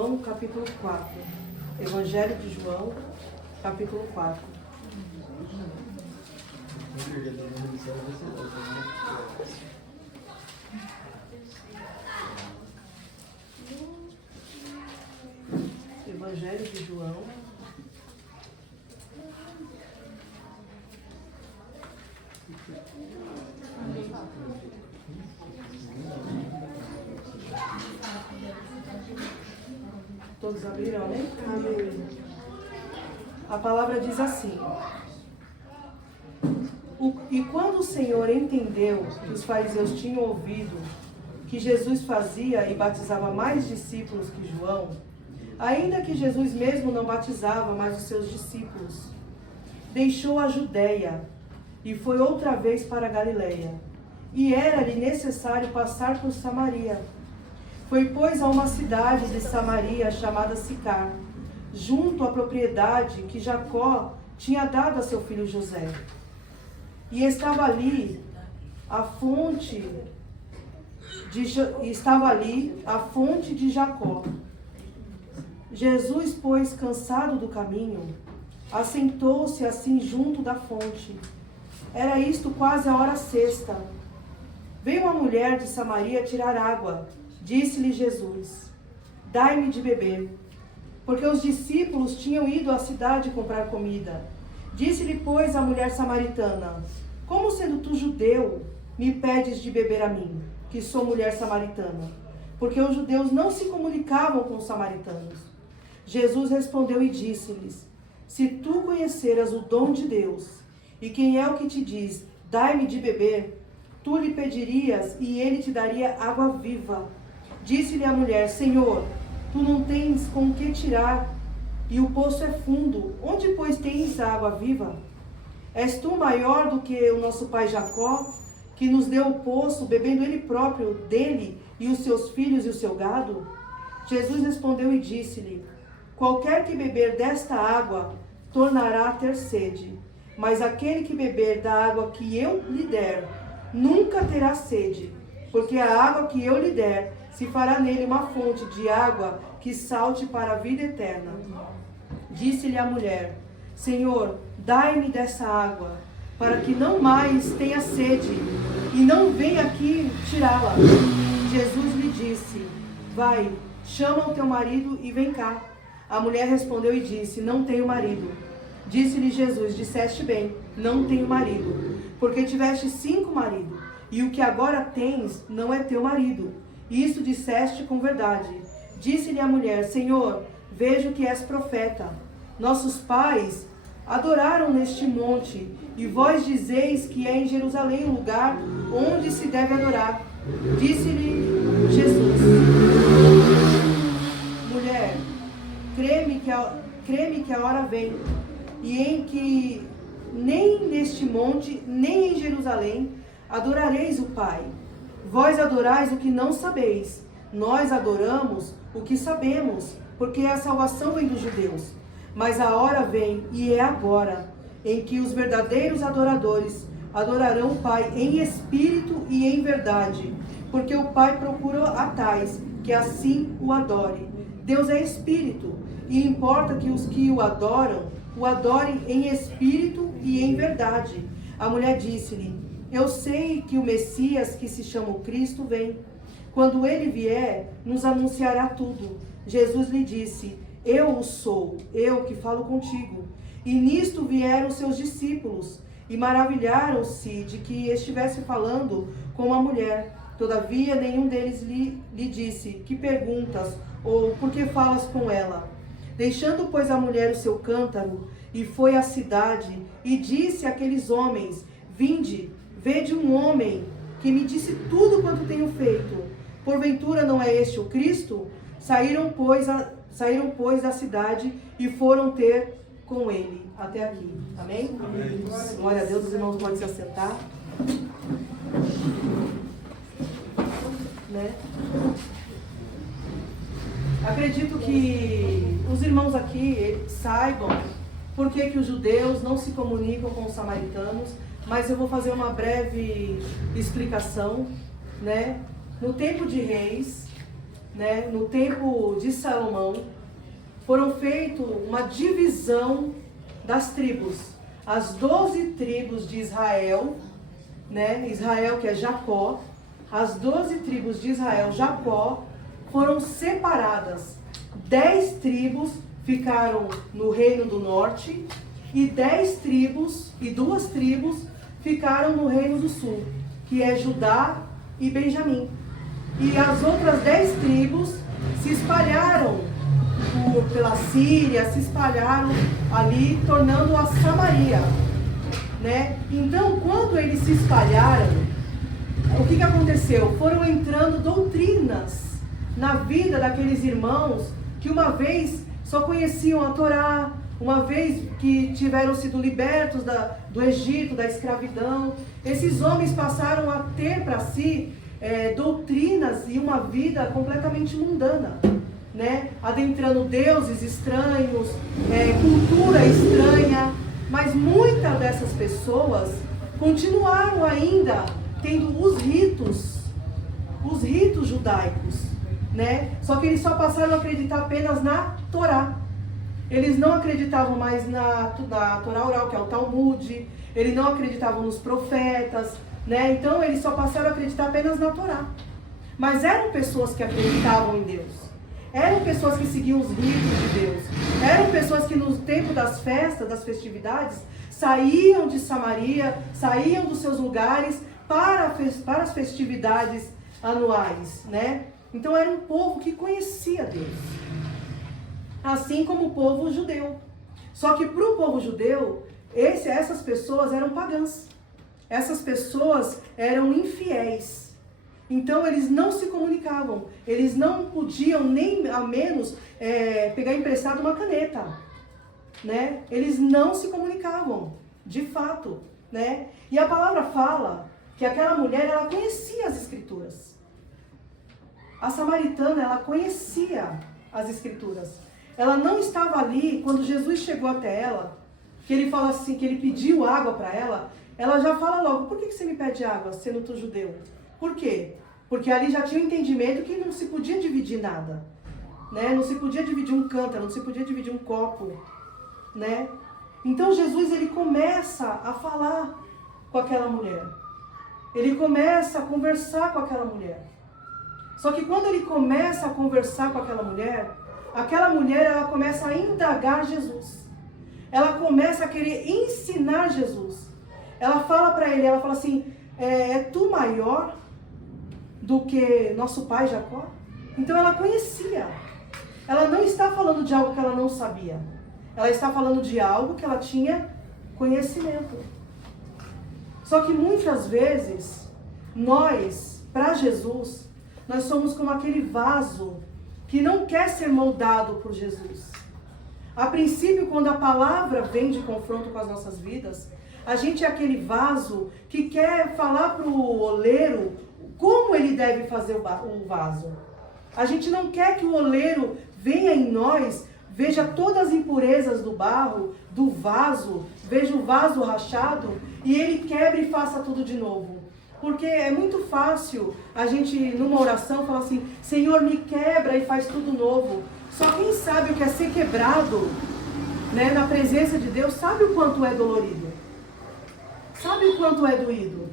João, capítulo 4. Evangelho de João, capítulo 4. Evangelho de João, todos abriram, né? Amém. A palavra diz assim: E quando o Senhor entendeu que os fariseus tinham ouvido que Jesus fazia e batizava mais discípulos que João, ainda que Jesus mesmo não batizava mais os seus discípulos, deixou a Judéia e foi outra vez para a Galileia. E era-lhe necessário passar por Samaria. Foi, pois, a uma cidade de Samaria chamada Sicar, junto à propriedade que Jacó tinha dado a seu filho José. E estava ali a fonte de Jacó. Jesus, pois, cansado do caminho, assentou-se assim junto da fonte. Era isto quase a hora sexta. Veio uma mulher de Samaria tirar água. Disse-lhe Jesus: Dai-me de beber. Porque os discípulos tinham ido à cidade comprar comida. Disse-lhe, pois, a mulher samaritana: Como sendo tu judeu, me pedes de beber a mim, que sou mulher samaritana? Porque os judeus não se comunicavam com os samaritanos. Jesus respondeu e disse-lhes: Se tu conheceras o dom de Deus, e quem é o que te diz, dai-me de beber, tu lhe pedirias, e ele te daria água viva. Disse-lhe a mulher: Senhor, tu não tens com que tirar, e o poço é fundo. Onde, pois, tens a água viva? És tu maior do que o nosso pai Jacó, que nos deu o poço, bebendo ele próprio dele, e os seus filhos e o seu gado? Jesus respondeu e disse-lhe: Qualquer que beber desta água, tornará a ter sede. Mas aquele que beber da água que eu lhe der, nunca terá sede, porque a água que eu lhe der se fará nele uma fonte de água que salte para a vida eterna. Disse-lhe a mulher: Senhor, dai-me dessa água, para que não mais tenha sede, e não venha aqui tirá-la. Jesus lhe disse: Vai, chama o teu marido e vem cá. A mulher respondeu e disse: Não tenho marido. Disse-lhe Jesus: Disseste bem, não tenho marido, porque tiveste 5 maridos, e o que agora tens não é teu marido. Isso disseste com verdade. Disse-lhe a mulher: Senhor, vejo que és profeta. Nossos pais adoraram neste monte, e vós dizeis que é em Jerusalém o lugar onde se deve adorar. Disse-lhe Jesus: Mulher, creme que a hora vem, e em que nem neste monte, nem em Jerusalém, adorareis o Pai. Vós adorais o que não sabeis, nós adoramos o que sabemos, porque a salvação vem dos judeus. Mas a hora vem, e é agora, em que os verdadeiros adoradores adorarão o Pai em espírito e em verdade, porque o Pai procura a tais que assim o adore. Deus é espírito, e importa que os que o adorem em espírito e em verdade. A mulher disse-lhe: Eu sei que o Messias, que se chama o Cristo, vem. Quando ele vier, nos anunciará tudo. Jesus lhe disse: Eu o sou, eu que falo contigo. E nisto vieram seus discípulos, e maravilharam-se de que estivesse falando com a mulher. Todavia, nenhum deles lhe disse: Que perguntas? Ou por que falas com ela? Deixando, pois, a mulher o seu cântaro, e foi à cidade, e disse àqueles homens: Vinde, vede um homem que me disse tudo quanto tenho feito. Porventura não é este o Cristo? Saíram, pois, da cidade e foram ter com ele. Até aqui. Amém? Amém. Glória a Deus. Os irmãos podem se assentar. Né? Acredito que os irmãos aqui saibam por que os judeus não se comunicam com os samaritanos, mas eu vou fazer uma breve explicação, né? No tempo de Reis, né, no tempo de Salomão, foram feitas uma divisão das tribos. As 12 tribos de Israel, né, Israel que é Jacó, as 12 tribos de Israel, Jacó, foram separadas. 10 tribos ficaram no Reino do Norte e 10 tribos e 2 tribos ficaram no Reino do Sul, que é Judá e Benjamim. E as outras 10 tribos se espalharam pela Síria, se espalharam ali, tornando-a Samaria, né? Então, quando eles se espalharam, o que aconteceu? Foram entrando doutrinas na vida daqueles irmãos que uma vez só conheciam a Torá, uma vez que tiveram sido libertos do Egito, da escravidão. Esses homens passaram a ter para si doutrinas e uma vida completamente mundana, né? Adentrando deuses estranhos, cultura estranha. Mas muitas dessas pessoas continuaram ainda tendo os ritos judaicos, né? Só que eles só passaram a acreditar apenas na Torá. Eles não acreditavam mais na Torá oral, que é o Talmud. Eles não acreditavam nos profetas, né? Então eles só passaram a acreditar apenas na Torá. Mas eram pessoas que acreditavam em Deus. Eram pessoas que seguiam os ritos de Deus. Eram pessoas que no tempo das festas, das festividades, saíam de Samaria, saíam dos seus lugares para as festividades anuais, né? Então era um povo que conhecia Deus. Assim como o povo judeu. Só que para o povo judeu, essas pessoas eram pagãs. Essas pessoas eram infiéis. Então eles não se comunicavam. Eles não podiam nem a menos pegar emprestado uma caneta, né? Eles não se comunicavam, de fato, né? E a palavra fala que aquela mulher, ela conhecia as escrituras. A samaritana, ela conhecia as escrituras. Ela não estava ali quando Jesus chegou até ela, que ele fala assim, que ele pediu água para ela. Ela já fala logo: por que você me pede água, sendo tu judeu? Por quê? Porque ali já tinha um entendimento que não se podia dividir nada, né? Não se podia dividir um cântaro, não se podia dividir um copo, né? Então Jesus, ele começa a falar com aquela mulher. Ele começa a conversar com aquela mulher. Só que quando ele começa a conversar com aquela mulher, ela começa a indagar Jesus. Ela começa a querer ensinar Jesus. Ela fala para ele, ela fala assim: é tu maior do que nosso pai Jacó? Então ela conhecia. Ela não está falando de algo que ela não sabia. Ela está falando de algo que ela tinha conhecimento. Só que muitas vezes, nós, para Jesus, nós somos como aquele vaso que não quer ser moldado por Jesus. A princípio, quando a palavra vem de confronto com as nossas vidas, a gente é aquele vaso que quer falar para o oleiro como ele deve fazer o vaso. A gente não quer que o oleiro venha em nós, veja todas as impurezas do barro, do vaso, veja o vaso rachado e ele quebre e faça tudo de novo. Porque é muito fácil a gente, numa oração, falar assim: Senhor, me quebra e faz tudo novo. Só quem sabe o que é ser quebrado, né, na presença de Deus, sabe o quanto é dolorido. Sabe o quanto é doído.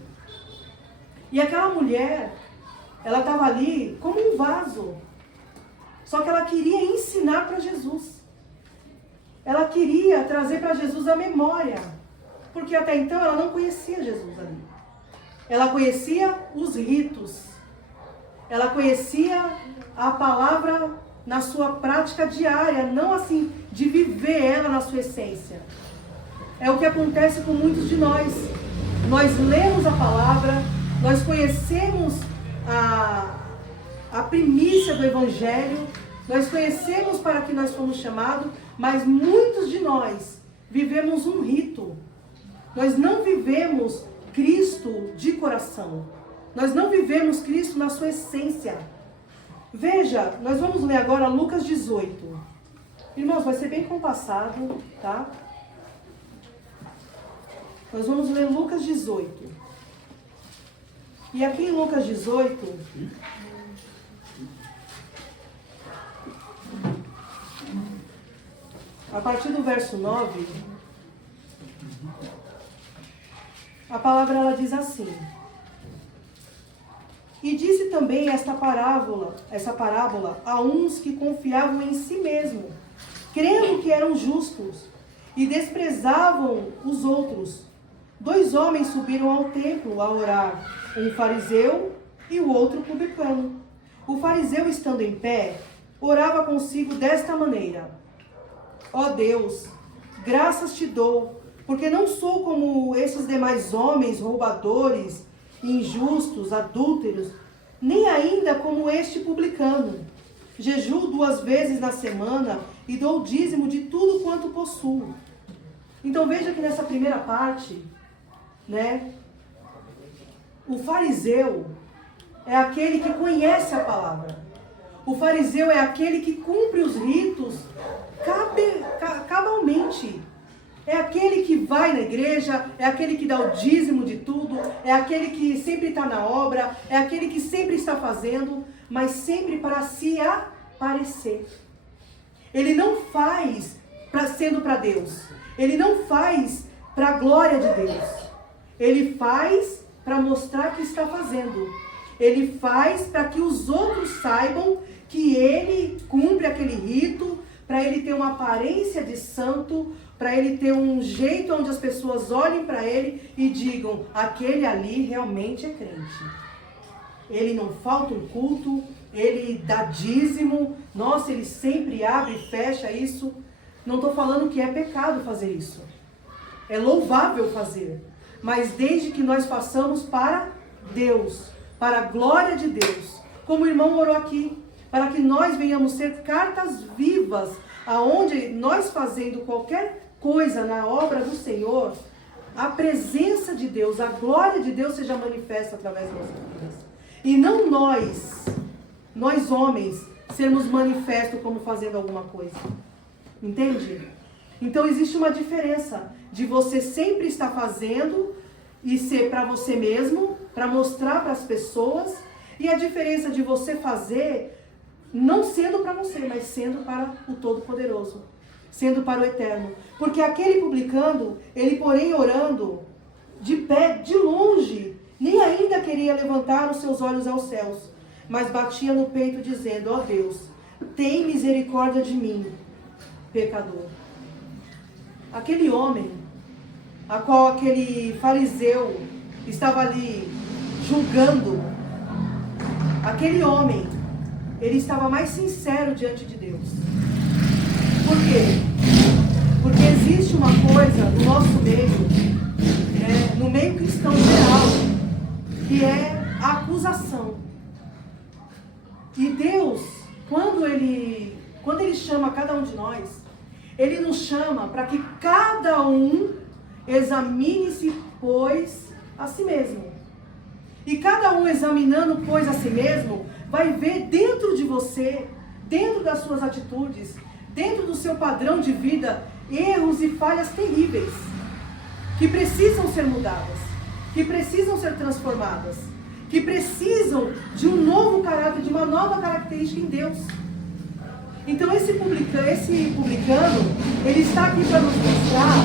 E aquela mulher, ela estava ali como um vaso. Só que ela queria ensinar para Jesus. Ela queria trazer para Jesus a memória. Porque até então ela não conhecia Jesus ali. Ela conhecia os ritos. Ela conhecia a palavra na sua prática diária, não assim de viver ela na sua essência. É o que acontece com muitos de nós. Nós lemos a palavra, nós conhecemos a primícia do Evangelho, nós conhecemos para que nós fomos chamados, mas muitos de nós vivemos um rito. Nós não vivemos Cristo de coração. Nós não vivemos Cristo na sua essência. Veja, nós vamos ler agora Lucas 18. Irmãos, vai ser bem compassado, tá? Nós vamos ler Lucas 18. E aqui em Lucas 18, a partir do verso 9, a palavra ela diz assim: e disse também essa parábola a uns que confiavam em si mesmo, crendo que eram justos, e desprezavam os outros. 2 homens subiram ao templo a orar, um fariseu e o outro publicano. O fariseu, estando em pé, orava consigo desta maneira: ó Deus, graças te dou, porque não sou como esses demais homens, roubadores, injustos, adúlteros, nem ainda como este publicano. Jejuo 2 vezes na semana e dou o dízimo de tudo quanto possuo. Então veja que nessa primeira parte, né, o fariseu é aquele que conhece a palavra. O fariseu é aquele que cumpre os ritos cabalmente. É aquele que vai na igreja, é aquele que dá o dízimo de tudo, é aquele que sempre está na obra, é aquele que sempre está fazendo, mas sempre para se aparecer. Ele não faz sendo para Deus. Ele não faz para a glória de Deus. Ele faz para mostrar que está fazendo. Ele faz para que os outros saibam que ele cumpre aquele rito, para ele ter uma aparência de santo, para ele ter um jeito onde as pessoas olhem para ele e digam: aquele ali realmente é crente. Ele não falta um culto, ele dá dízimo, nossa, ele sempre abre e fecha isso. Não estou falando que é pecado fazer isso. É louvável fazer. Mas desde que nós façamos para Deus, para a glória de Deus. Como o irmão orou aqui, para que nós venhamos ser cartas vivas, aonde nós fazendo qualquer coisa na obra do Senhor, a presença de Deus, a glória de Deus seja manifesta através das nossas vidas. E não nós homens, sermos manifestos como fazendo alguma coisa. Entende? Então existe uma diferença de você sempre estar fazendo e ser para você mesmo, para mostrar para as pessoas, e a diferença de você fazer não sendo para você, mas sendo para o Todo-Poderoso, sendo para o Eterno. Porque aquele publicano, ele porém orando, de pé, de longe, nem ainda queria levantar os seus olhos aos céus, mas batia no peito dizendo: ó Deus, tem misericórdia de mim, pecador. Aquele homem, a qual aquele fariseu estava ali julgando, aquele homem, ele estava mais sincero diante de Deus. Por quê? Porque existe uma coisa no nosso meio, no meio cristão geral, que é a acusação. E Deus, quando Ele chama cada um de nós, Ele nos chama para que cada um examine-se, pois, a si mesmo. E cada um examinando, pois, a si mesmo, vai ver dentro de você, dentro das suas atitudes, dentro do seu padrão de vida, erros e falhas terríveis, que precisam ser mudadas, que precisam ser transformadas, que precisam de um novo caráter, de uma nova característica em Deus. Então esse publicano, ele está aqui para nos mostrar,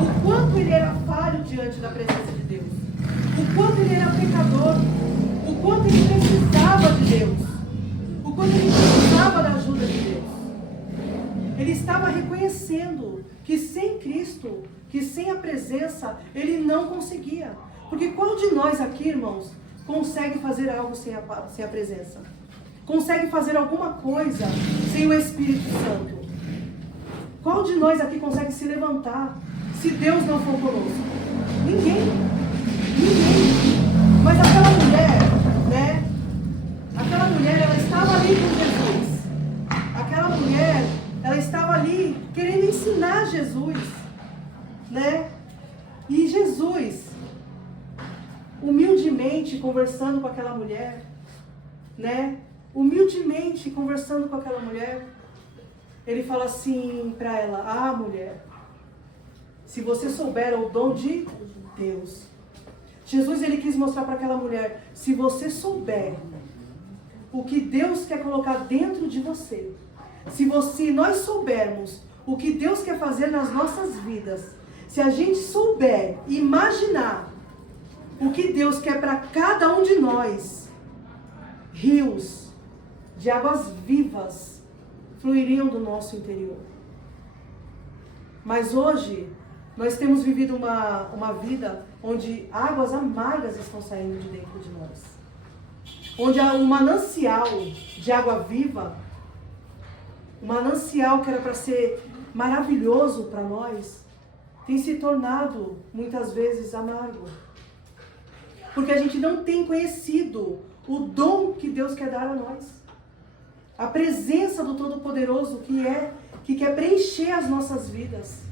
o quanto ele era falho diante da presença de Deus, o quanto ele era pecador, o quanto ele precisava de Deus, o quanto ele precisava da ajuda de Deus. Ele estava reconhecendo que sem Cristo, que sem a presença, ele não conseguia. Porque qual de nós aqui, irmãos, consegue fazer algo sem a presença? Consegue fazer alguma coisa sem o Espírito Santo? Qual de nós aqui consegue se levantar se Deus não for conosco? Ninguém. Mas aquela mulher, aquela mulher, ela estava ali com Jesus. Aquela mulher, ela estava ali querendo ensinar Jesus, E Jesus, humildemente conversando com aquela mulher, humildemente conversando com aquela mulher, ele fala assim para ela: ah, mulher, se você souber o dom de Deus. Jesus, ele quis mostrar para aquela mulher: se você souber o que Deus quer colocar dentro de você, Se nós soubermos o que Deus quer fazer nas nossas vidas, se a gente souber imaginar o que Deus quer para cada um de nós, rios de águas vivas fluiriam do nosso interior. Mas hoje, nós temos vivido uma vida onde águas amargas estão saindo de dentro de nós. Onde há um manancial de água viva, um manancial que era para ser maravilhoso para nós, tem se tornado muitas vezes amargo. Porque a gente não tem conhecido o dom que Deus quer dar a nós. A presença do Todo-Poderoso que quer preencher as nossas vidas.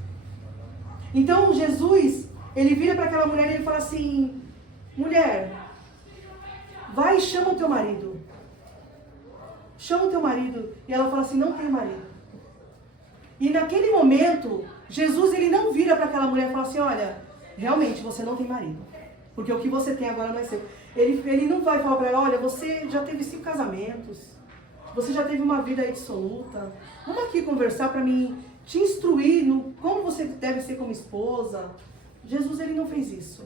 Então Jesus, ele vira para aquela mulher e ele fala assim: mulher, vai e chama o teu marido. Chama o teu marido. E ela fala assim: não tenho marido. E naquele momento, Jesus, ele não vira para aquela mulher e fala assim: olha, realmente você não tem marido. Porque o que você tem agora não é seu. Ele não vai falar para ela: olha, você já teve 5 casamentos. Você já teve uma vida aí dissoluta. Vamos aqui conversar para mim te instruir no como você deve ser como esposa. Jesus, ele não fez isso.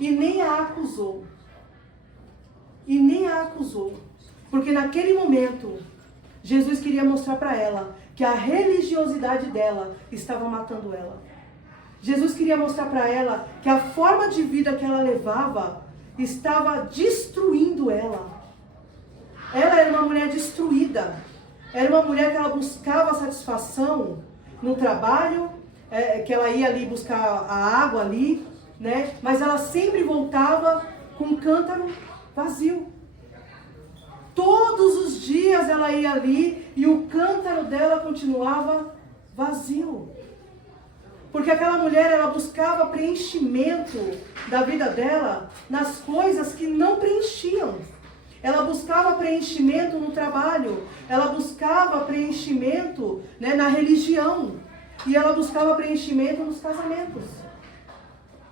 E nem a acusou. E nem a acusou. Porque naquele momento, Jesus queria mostrar para ela que a religiosidade dela estava matando ela. Jesus queria mostrar para ela que a forma de vida que ela levava estava destruindo ela. Ela era uma mulher destruída. Era uma mulher que ela buscava satisfação no trabalho, que ela ia ali buscar a água ali, né? Mas ela sempre voltava com um cântaro vazio. Todos os dias ela ia ali e o cântaro dela continuava vazio. Porque aquela mulher, ela buscava preenchimento da vida dela nas coisas que não preenchiam. Ela buscava preenchimento no trabalho, ela buscava preenchimento, né, na religião, e ela buscava preenchimento nos casamentos.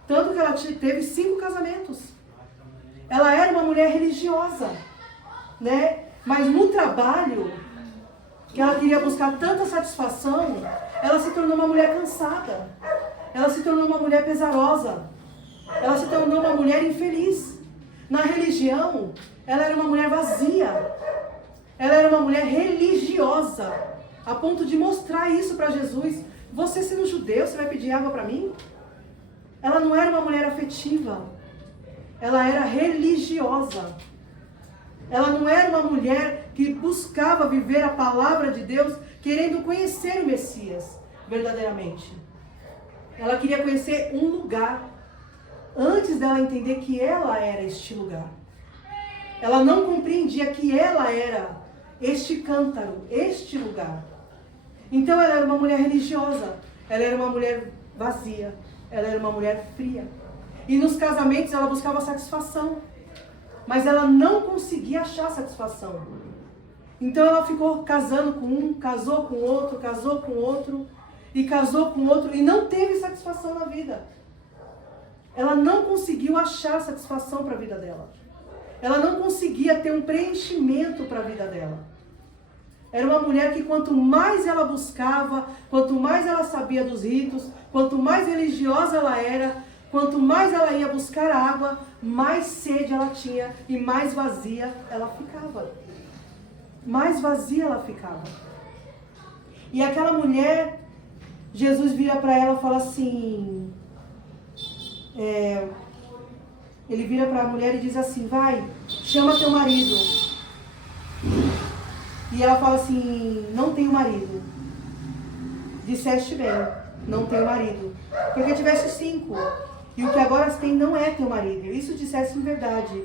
Tanto que ela teve 5 casamentos. Ela era uma mulher religiosa, né? Mas no trabalho, que ela queria buscar tanta satisfação, ela se tornou uma mulher cansada. Ela se tornou uma mulher pesarosa. Ela se tornou uma mulher infeliz. Na religião, ela era uma mulher vazia. Ela era uma mulher religiosa. A ponto de mostrar isso para Jesus. Você sendo judeu, você vai pedir água para mim? Ela não era uma mulher afetiva. Ela era religiosa. Ela não era uma mulher que buscava viver a palavra de Deus, querendo conhecer o Messias, verdadeiramente. Ela queria conhecer um lugar, antes dela entender que ela era este lugar. Ela não compreendia que ela era este cântaro, este lugar. Então ela era uma mulher religiosa, ela era uma mulher vazia, ela era uma mulher fria. E nos casamentos ela buscava satisfação, mas ela não conseguia achar satisfação. Então ela ficou casando com um, casou com outro, casou com outro, e casou com outro, e não teve satisfação na vida. Ela não conseguiu achar satisfação para a vida dela. Ela não conseguia ter um preenchimento para a vida dela. Era uma mulher que quanto mais ela buscava, quanto mais ela sabia dos ritos, quanto mais religiosa ela era, quanto mais ela ia buscar água, mais sede ela tinha e mais vazia ela ficava. Mais vazia ela ficava. E aquela mulher, Jesus vira para ela e fala assim... ele vira para a mulher e diz assim: vai, chama teu marido. E ela fala assim: não tenho marido. Disseste bem, não tenho marido. Porque tivesse 5, e o que agora tem não é teu marido. Isso disseste em verdade.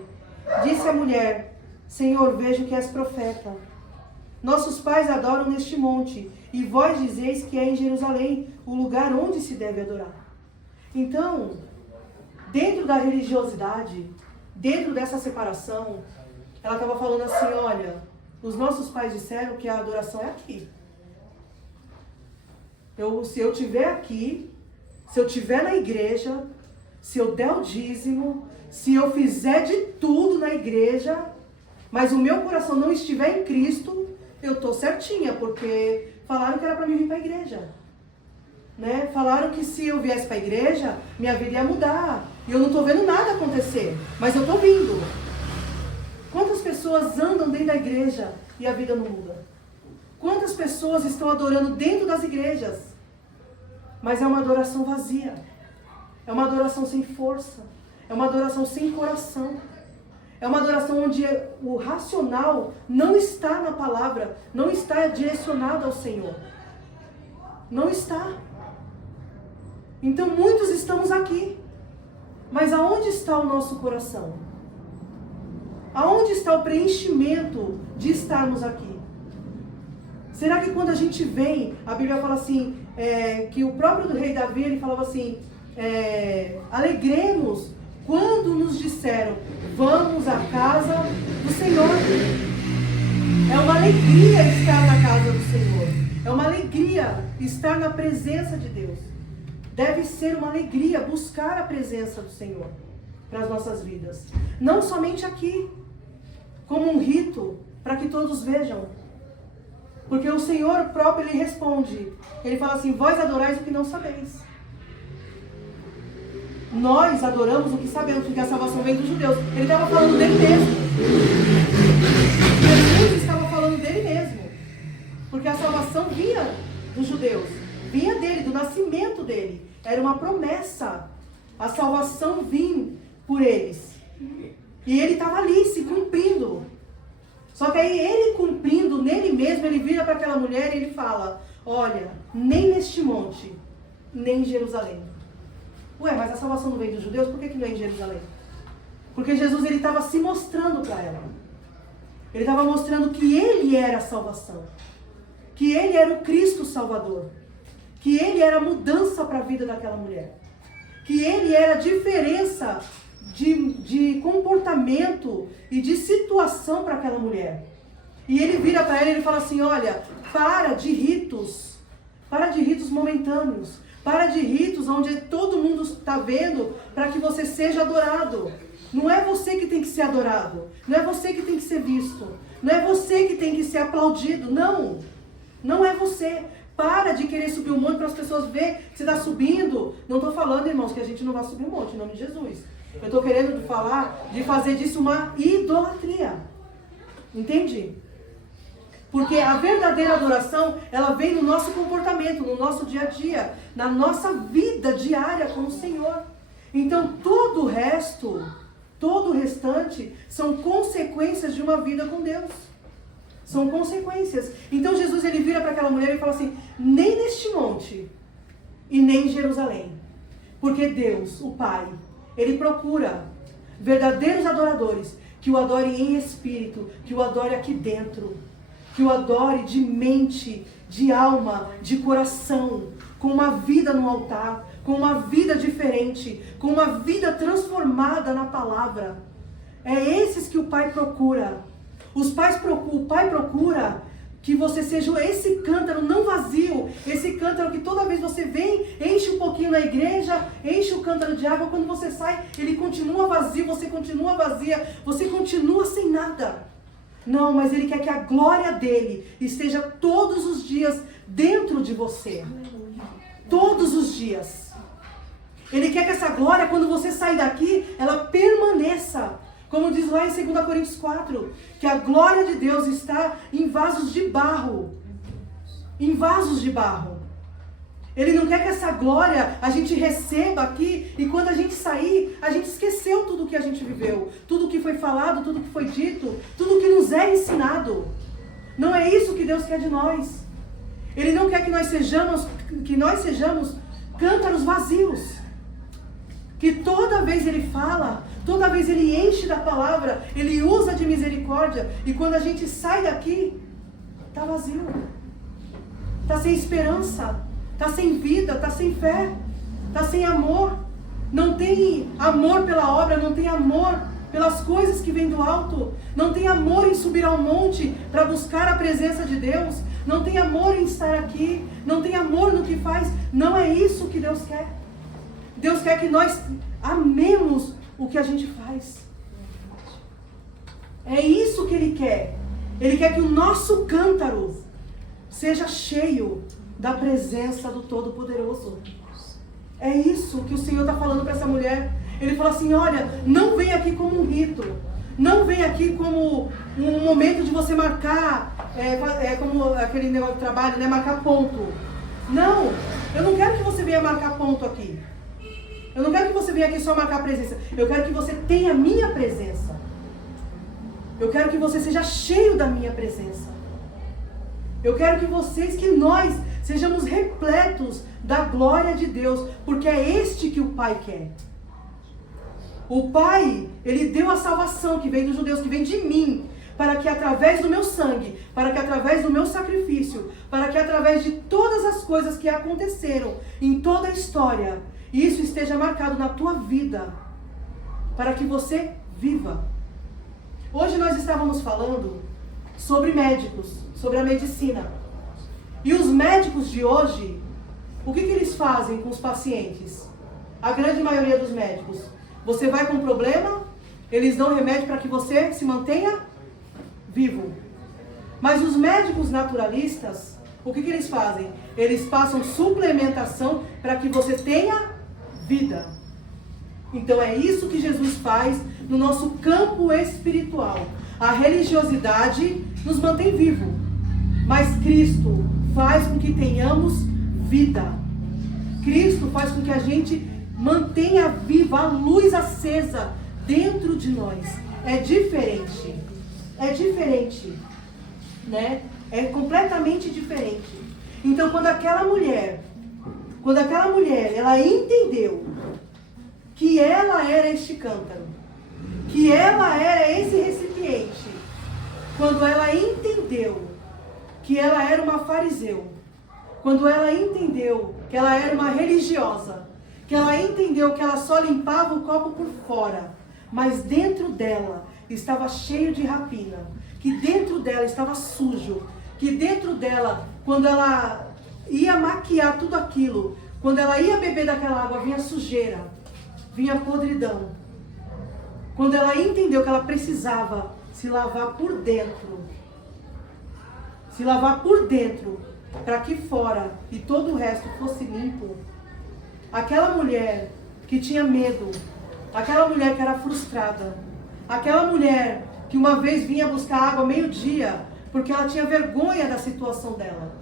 Disse a mulher: Senhor, vejo que és profeta. Nossos pais adoram neste monte, e vós dizeis que é em Jerusalém o lugar onde se deve adorar. Então, dentro da religiosidade, dentro dessa separação, ela estava falando assim: olha, os nossos pais disseram que a adoração é aqui. Se eu estiver aqui, se eu estiver na igreja, se eu der o dízimo, se eu fizer de tudo na igreja, mas o meu coração não estiver em Cristo, eu estou certinha, porque falaram que era para mim vir para a igreja. Né? Falaram que se eu viesse para a igreja, minha vida ia mudar. E eu não estou vendo nada acontecer, mas eu estou vindo. Quantas pessoas andam dentro da igreja e a vida não muda? Quantas pessoas estão adorando dentro das igrejas, mas é uma adoração vazia. É uma adoração sem força. É uma adoração sem coração. É uma adoração onde o racional não está na palavra, não está direcionado ao Senhor. Não está. Então muitos estamos aqui. Mas aonde está o nosso coração? Aonde está o preenchimento de estarmos aqui? Será que quando a gente vem, a Bíblia fala assim, que o próprio rei Davi, ele falava assim, alegremos quando nos disseram, vamos à casa do Senhor. É uma alegria estar na casa do Senhor. É uma alegria estar na presença de Deus. Deve ser uma alegria buscar a presença do Senhor para as nossas vidas. Não somente aqui, como um rito, para que todos vejam. Porque o Senhor próprio, Ele responde. Ele fala assim, vós adorais o que não sabeis. Nós adoramos o que sabemos, porque a salvação vem dos judeus. Ele estava falando dele mesmo. Jesus estava falando dele mesmo. Porque a salvação vinha dos judeus. Vinha dele, do nascimento dele. Era uma promessa. A salvação vinha por eles. E ele estava ali, se cumprindo. Só que aí ele cumprindo nele mesmo, ele vira para aquela mulher e ele fala, olha, nem neste monte, nem em Jerusalém. Ué, mas a salvação não vem dos judeus? Por que não é em Jerusalém? Porque Jesus, ele estava se mostrando para ela. Ele estava mostrando que ele era a salvação. Que ele era o Cristo Salvador. Que ele era a mudança para a vida daquela mulher. Que ele era a diferença de comportamento e de situação para aquela mulher. E ele vira para ela e ele fala assim, olha, para de ritos momentâneos, para de ritos onde todo mundo está vendo para que você seja adorado. Não é você que tem que ser adorado, não é você que tem que ser visto, não é você que tem que ser aplaudido, não é você. Para de querer subir um monte para as pessoas verem que você está subindo. Não estou falando, irmãos, que a gente não vai subir um monte, em nome de Jesus. Eu estou querendo falar de fazer disso uma idolatria. Entende? Porque a verdadeira adoração, ela vem no nosso comportamento, no nosso dia a dia, na nossa vida diária com o Senhor. Então, todo o restante, são consequências de uma vida com Deus. São consequências. Então, Jesus, ele vira para aquela mulher e fala assim, nem neste monte e nem em Jerusalém. Porque Deus, o Pai, Ele procura verdadeiros adoradores que o adorem em espírito, que o adorem aqui dentro, que o adore de mente, de alma, de coração, com uma vida no altar, com uma vida diferente, com uma vida transformada na palavra. É esses que o Pai procura. O Pai procura que você seja esse cântaro não vazio, esse cântaro que toda vez você vem, enche um pouquinho na igreja, enche o cântaro de água, quando você sai, ele continua vazio, você continua vazia, você continua sem nada. Não, mas ele quer que a glória dele esteja todos os dias dentro de você. Todos os dias. Ele quer que essa glória, quando você sair daqui, ela permaneça. Como diz lá em 2 Coríntios 4, que a glória de Deus está em vasos de barro. Em vasos de barro. Ele não quer que essa glória a gente receba aqui e quando a gente sair, a gente esqueceu tudo que a gente viveu. Tudo que foi falado, tudo que foi dito, tudo que nos é ensinado. Não é isso que Deus quer de nós. Ele não quer que nós sejamos cântaros vazios. Que toda vez ele fala, toda vez ele enche da palavra, ele usa de misericórdia, e quando a gente sai daqui, está vazio, está sem esperança, está sem vida, está sem fé, está sem amor, não tem amor pela obra, não tem amor pelas coisas que vêm do alto, não tem amor em subir ao monte para buscar a presença de Deus, não tem amor em estar aqui, não tem amor no que faz. Não é isso que Deus quer. Deus quer que nós amemos o que a gente faz. É isso que Ele quer. Ele quer que o nosso cântaro seja cheio da presença do Todo-Poderoso. É isso que o Senhor está falando para essa mulher. Ele fala assim, olha, não vem aqui como um rito. Não vem aqui como um momento de você marcar, como aquele negócio de trabalho, né? Marcar ponto. Não, eu não quero que você venha marcar ponto aqui. Eu não quero que você venha aqui só marcar presença. Eu quero que você tenha a minha presença. Eu quero que você seja cheio da minha presença. Eu quero que nós sejamos repletos da glória de Deus, porque é este que o Pai quer. O Pai, Ele deu a salvação que vem dos judeus, que vem de mim, para que através do meu sangue, para que através do meu sacrifício, para que através de todas as coisas que aconteceram em toda a história, isso esteja marcado na tua vida, para que você viva. Hoje nós estávamos falando sobre médicos, sobre a medicina. E os médicos de hoje, o que eles fazem com os pacientes? A grande maioria dos médicos. Você vai com um problema, eles dão remédio para que você se mantenha vivo. Mas os médicos naturalistas, o que eles fazem? Eles passam suplementação para que você tenha vida. Então é isso que Jesus faz no nosso campo espiritual. A religiosidade nos mantém vivo, mas Cristo faz com que tenhamos vida. Cristo faz com que a gente mantenha viva a luz acesa dentro de nós. É diferente. É diferente, né? É completamente diferente. Então, quando aquela mulher, ela entendeu que ela era este cântaro, que ela era esse recipiente, quando ela entendeu que ela era uma fariseu, quando ela entendeu que ela era uma religiosa, que ela entendeu que ela só limpava o copo por fora, mas dentro dela estava cheio de rapina, que dentro dela estava sujo, que dentro dela, quando ela ia maquiar tudo aquilo, quando ela ia beber daquela água, vinha sujeira, vinha podridão. Quando ela entendeu que ela precisava se lavar por dentro, para que fora e todo o resto fosse limpo, aquela mulher que tinha medo, aquela mulher que era frustrada, aquela mulher que uma vez vinha buscar água meio-dia, porque ela tinha vergonha da situação dela,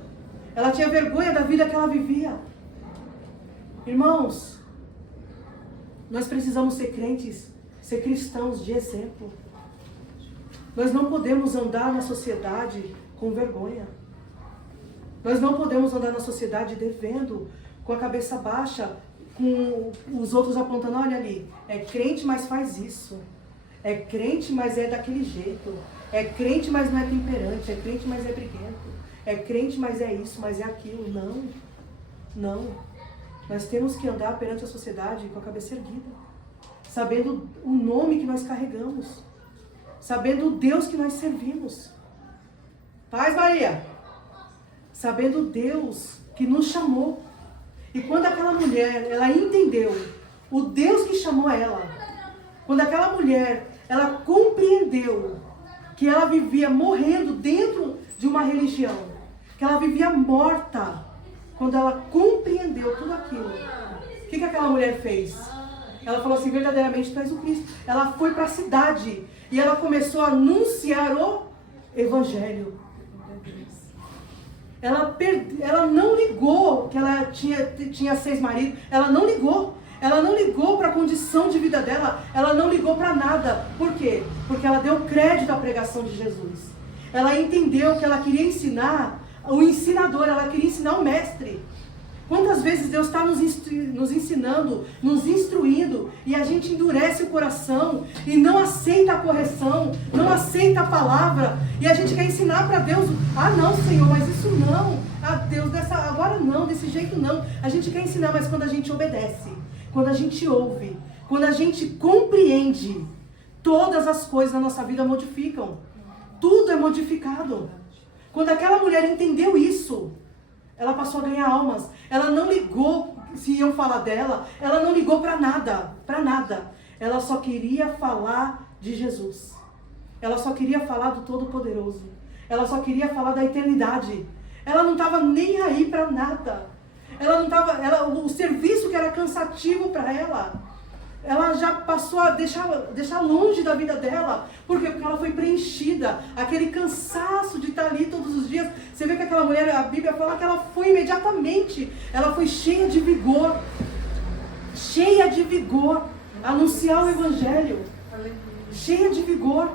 ela tinha vergonha da vida que ela vivia. Irmãos, nós precisamos ser crentes, ser cristãos de exemplo. Nós não podemos andar na sociedade com vergonha. Nós não podemos andar na sociedade devendo, com a cabeça baixa, com os outros apontando, olha ali, é crente, mas faz isso. É crente, mas é daquele jeito. É crente, mas não é temperante. É crente, mas é briguento. É crente, mas é isso, mas é aquilo. Não. Não. Nós temos que andar perante a sociedade com a cabeça erguida, sabendo o nome que nós carregamos, sabendo o Deus que nós servimos. Paz, Maria! Sabendo o Deus que nos chamou. E quando aquela mulher, ela entendeu o Deus que chamou ela, quando aquela mulher, ela compreendeu que ela vivia morrendo dentro de uma religião, que ela vivia morta, quando ela compreendeu tudo aquilo, o que aquela mulher fez? Ela falou assim, verdadeiramente tu és o Cristo. Ela foi para a cidade e ela começou a anunciar o Evangelho. Ela não ligou que ela tinha 6 maridos. Ela não ligou. Ela não ligou para a condição de vida dela. Ela não ligou para nada. Por quê? Porque ela deu crédito à pregação de Jesus. Ela entendeu que ela queria ensinar o ensinador. Ela queria ensinar o mestre. Quantas vezes Deus está nos ensinando, nos instruindo, e a gente endurece o coração e não aceita a correção, não aceita a palavra, e a gente quer ensinar para Deus, ah não Senhor, mas isso não, ah Deus, agora não, desse jeito não. A gente quer ensinar, mas quando a gente obedece, quando a gente ouve, quando a gente compreende, todas as coisas na nossa vida modificam, tudo é modificado. Quando aquela mulher entendeu isso, ela passou a ganhar almas. Ela não ligou se iam falar dela. Ela não ligou para nada. Para nada. Ela só queria falar de Jesus. Ela só queria falar do Todo-Poderoso. ela só queria falar da eternidade. Ela não estava nem aí para nada. O serviço que era cansativo para ela já passou a deixar longe da vida dela. Por quê? Porque ela foi preenchida. Aquele cansaço de estar ali todos os dias. Você vê que aquela mulher, a Bíblia fala que ela foi imediatamente. Ela foi cheia de vigor. Cheia de vigor. Anunciar o Evangelho. Cheia de vigor.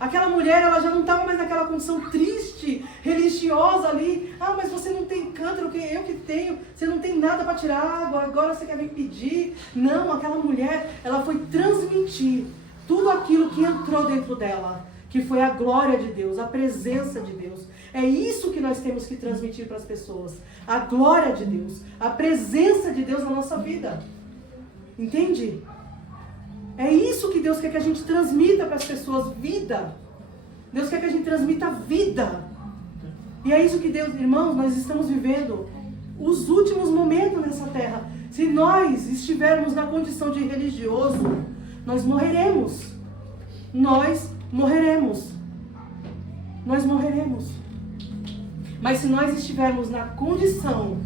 Aquela mulher, ela já não estava mais naquela condição triste, religiosa ali. Ah, mas você não tem cântaro, eu que tenho. Você não tem nada para tirar água, agora você quer me pedir. Não, aquela mulher, ela foi transmitir tudo aquilo que entrou dentro dela, que foi a glória de Deus, a presença de Deus. É isso que nós temos que transmitir para as pessoas. A glória de Deus, a presença de Deus na nossa vida. Entende? É isso que Deus quer que a gente transmita para as pessoas, vida. Deus quer que a gente transmita vida. E é isso que Deus, irmãos, nós estamos vivendo os últimos momentos nessa terra. Se nós estivermos na condição de religioso, nós morreremos. Nós morreremos. Nós morreremos. Mas se nós estivermos na condição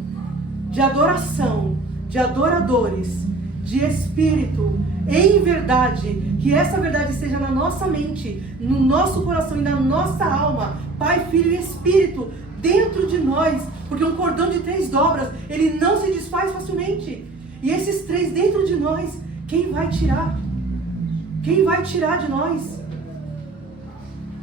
de adoração, de adoradores, de espírito, em verdade, que essa verdade esteja na nossa mente, no nosso coração e na nossa alma, Pai, Filho e Espírito, dentro de nós, porque um cordão de 3 dobras, ele não se desfaz facilmente. E esses 3 dentro de nós, quem vai tirar? Quem vai tirar de nós?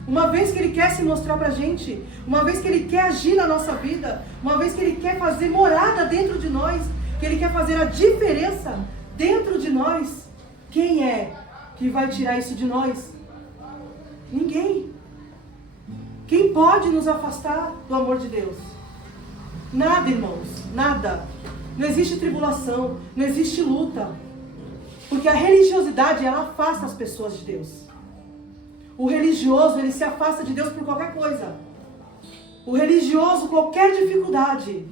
Uma vez que Ele quer se mostrar pra gente, uma vez que Ele quer agir na nossa vida, uma vez que Ele quer fazer morada dentro de nós, que Ele quer fazer a diferença dentro de nós, quem é que vai tirar isso de nós? Ninguém. Quem pode nos afastar do amor de Deus? Nada, irmãos, nada. Não existe tribulação, não existe luta. Porque a religiosidade, ela afasta as pessoas de Deus. O religioso, ele se afasta de Deus por qualquer coisa. O religioso, qualquer dificuldade,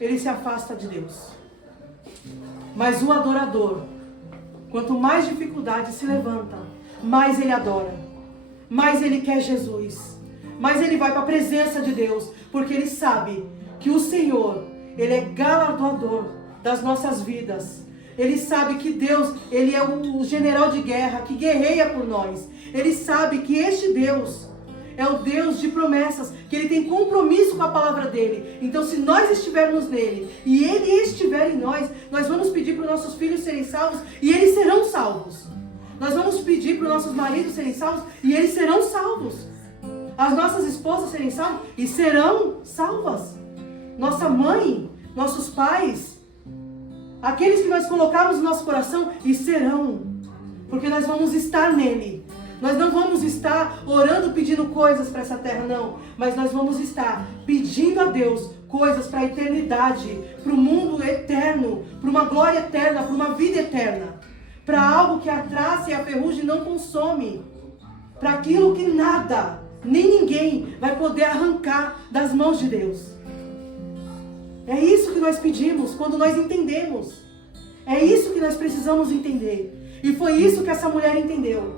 ele se afasta de Deus. Mas o adorador, quanto mais dificuldade se levanta, mais ele adora, mais ele quer Jesus, mais ele vai para a presença de Deus, porque ele sabe que o Senhor, Ele é galardoador das nossas vidas. Ele sabe que Deus, Ele é o general de guerra que guerreia por nós. Ele sabe que este Deus é o Deus de promessas, que Ele tem compromisso com a palavra dEle. Então, se nós estivermos nele e Ele estiver em nós, nós vamos pedir para os nossos filhos serem salvos e eles serão salvos. Nós vamos pedir para os nossos maridos serem salvos e eles serão salvos. As nossas esposas serem salvas e serão salvas. Nossa mãe, nossos pais, aqueles que nós colocamos no nosso coração e serão. Porque nós vamos estar nele. Nós não vamos estar orando, pedindo coisas para essa terra, não. Mas nós vamos estar pedindo a Deus coisas para a eternidade, para o mundo eterno, para uma glória eterna, para uma vida eterna. Para algo que a traça e a ferrugem não consome. Para aquilo que nada, nem ninguém vai poder arrancar das mãos de Deus. É isso que nós pedimos quando nós entendemos. É isso que nós precisamos entender. E foi isso que essa mulher entendeu.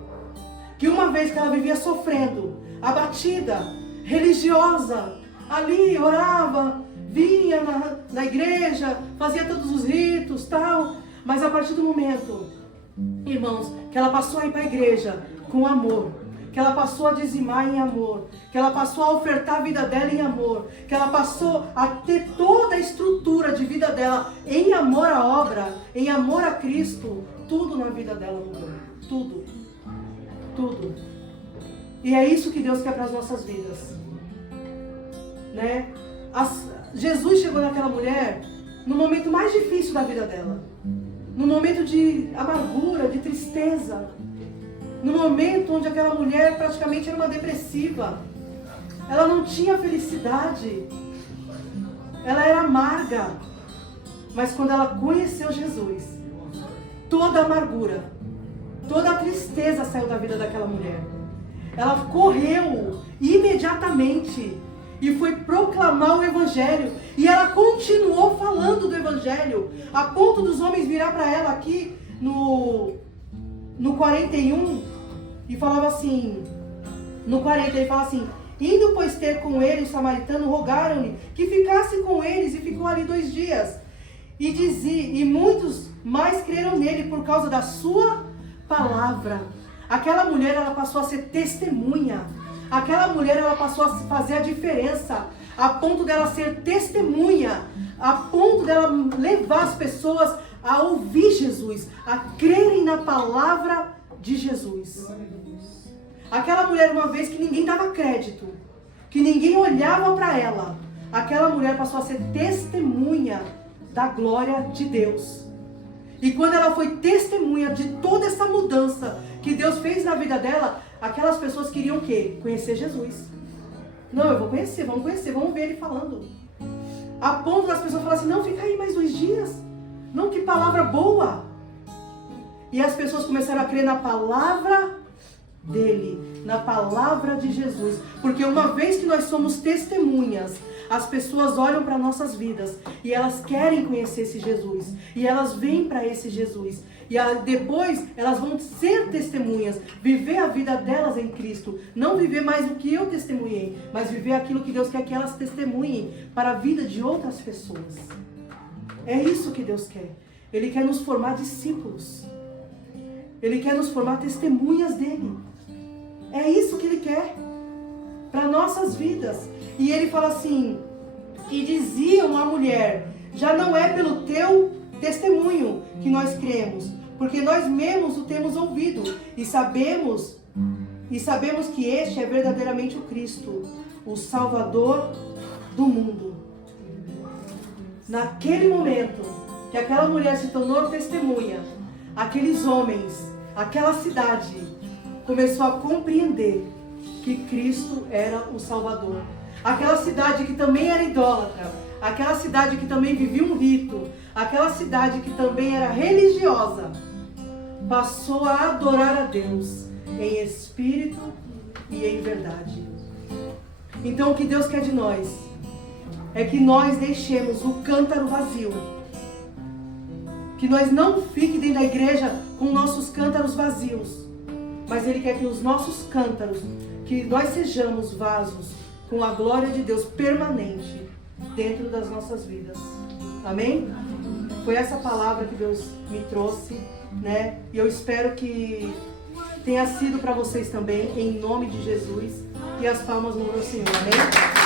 Que uma vez que ela vivia sofrendo, abatida, religiosa, ali orava, vinha na igreja, fazia todos os ritos, tal. Mas a partir do momento, irmãos, que ela passou a ir para a igreja com amor, que ela passou a dizimar em amor, que ela passou a ofertar a vida dela em amor, que ela passou a ter toda a estrutura de vida dela em amor à obra, em amor a Cristo, tudo na vida dela mudou. Tudo. Tudo. E é isso que Deus quer para as nossas vidas. Né? Jesus chegou naquela mulher no momento mais difícil da vida dela. No momento de amargura, de tristeza. No momento onde aquela mulher praticamente era uma depressiva. Ela não tinha felicidade. Ela era amarga. Mas quando ela conheceu Jesus, toda a amargura, toda a tristeza saiu da vida daquela mulher. Ela correu imediatamente e foi proclamar o Evangelho. E ela continuou falando do Evangelho, a ponto dos homens virar para ela aqui no 41 e falava assim, no 40 ele fala assim: Indo, pois, ter com ele o samaritano, rogaram-lhe que ficasse com eles, e ficou ali 2 dias. E muitos mais creram nele por causa da sua palavra. Aquela mulher, ela passou a ser testemunha. Aquela mulher, ela passou a fazer a diferença, a ponto dela ser testemunha, a ponto dela levar as pessoas a ouvir Jesus, a crerem na palavra de Jesus. Aquela mulher, uma vez que ninguém dava crédito, que ninguém olhava para ela, aquela mulher passou a ser testemunha da glória de Deus. E quando ela foi testemunha de toda essa mudança que Deus fez na vida dela, aquelas pessoas queriam o quê? Conhecer Jesus. Não, eu vou conhecer, vamos ver ele falando. A ponto das pessoas falarem assim, não, fica aí mais 2 dias. Não, que palavra boa. E as pessoas começaram a crer na palavra dele, na palavra de Jesus. Porque uma vez que nós somos testemunhas, as pessoas olham para nossas vidas e elas querem conhecer esse Jesus. E elas vêm para esse Jesus. E depois elas vão ser testemunhas, viver a vida delas em Cristo. Não viver mais o que eu testemunhei, mas viver aquilo que Deus quer que elas testemunhem para a vida de outras pessoas. É isso que Deus quer. Ele quer nos formar discípulos. Ele quer nos formar testemunhas dele. É isso que ele quer para nossas vidas. E ele fala assim, e diziam à mulher, já não é pelo teu testemunho que nós cremos, porque nós mesmos o temos ouvido e sabemos que este é verdadeiramente o Cristo, o Salvador do mundo. Naquele momento que aquela mulher se tornou testemunha, aqueles homens, aquela cidade começou a compreender que Cristo era o Salvador. Aquela cidade que também era idólatra, aquela cidade que também vivia um rito, aquela cidade que também era religiosa, passou a adorar a Deus em espírito e em verdade. Então o que Deus quer de nós é que nós deixemos o cântaro vazio. Que nós não fiquemos dentro da igreja com nossos cântaros vazios. Mas Ele quer que os nossos cântaros, que nós sejamos vasos com a glória de Deus permanente dentro das nossas vidas. Amém? Foi essa palavra que Deus me trouxe, né? E eu espero que tenha sido para vocês também, em nome de Jesus. E as palmas no meu Senhor. Amém?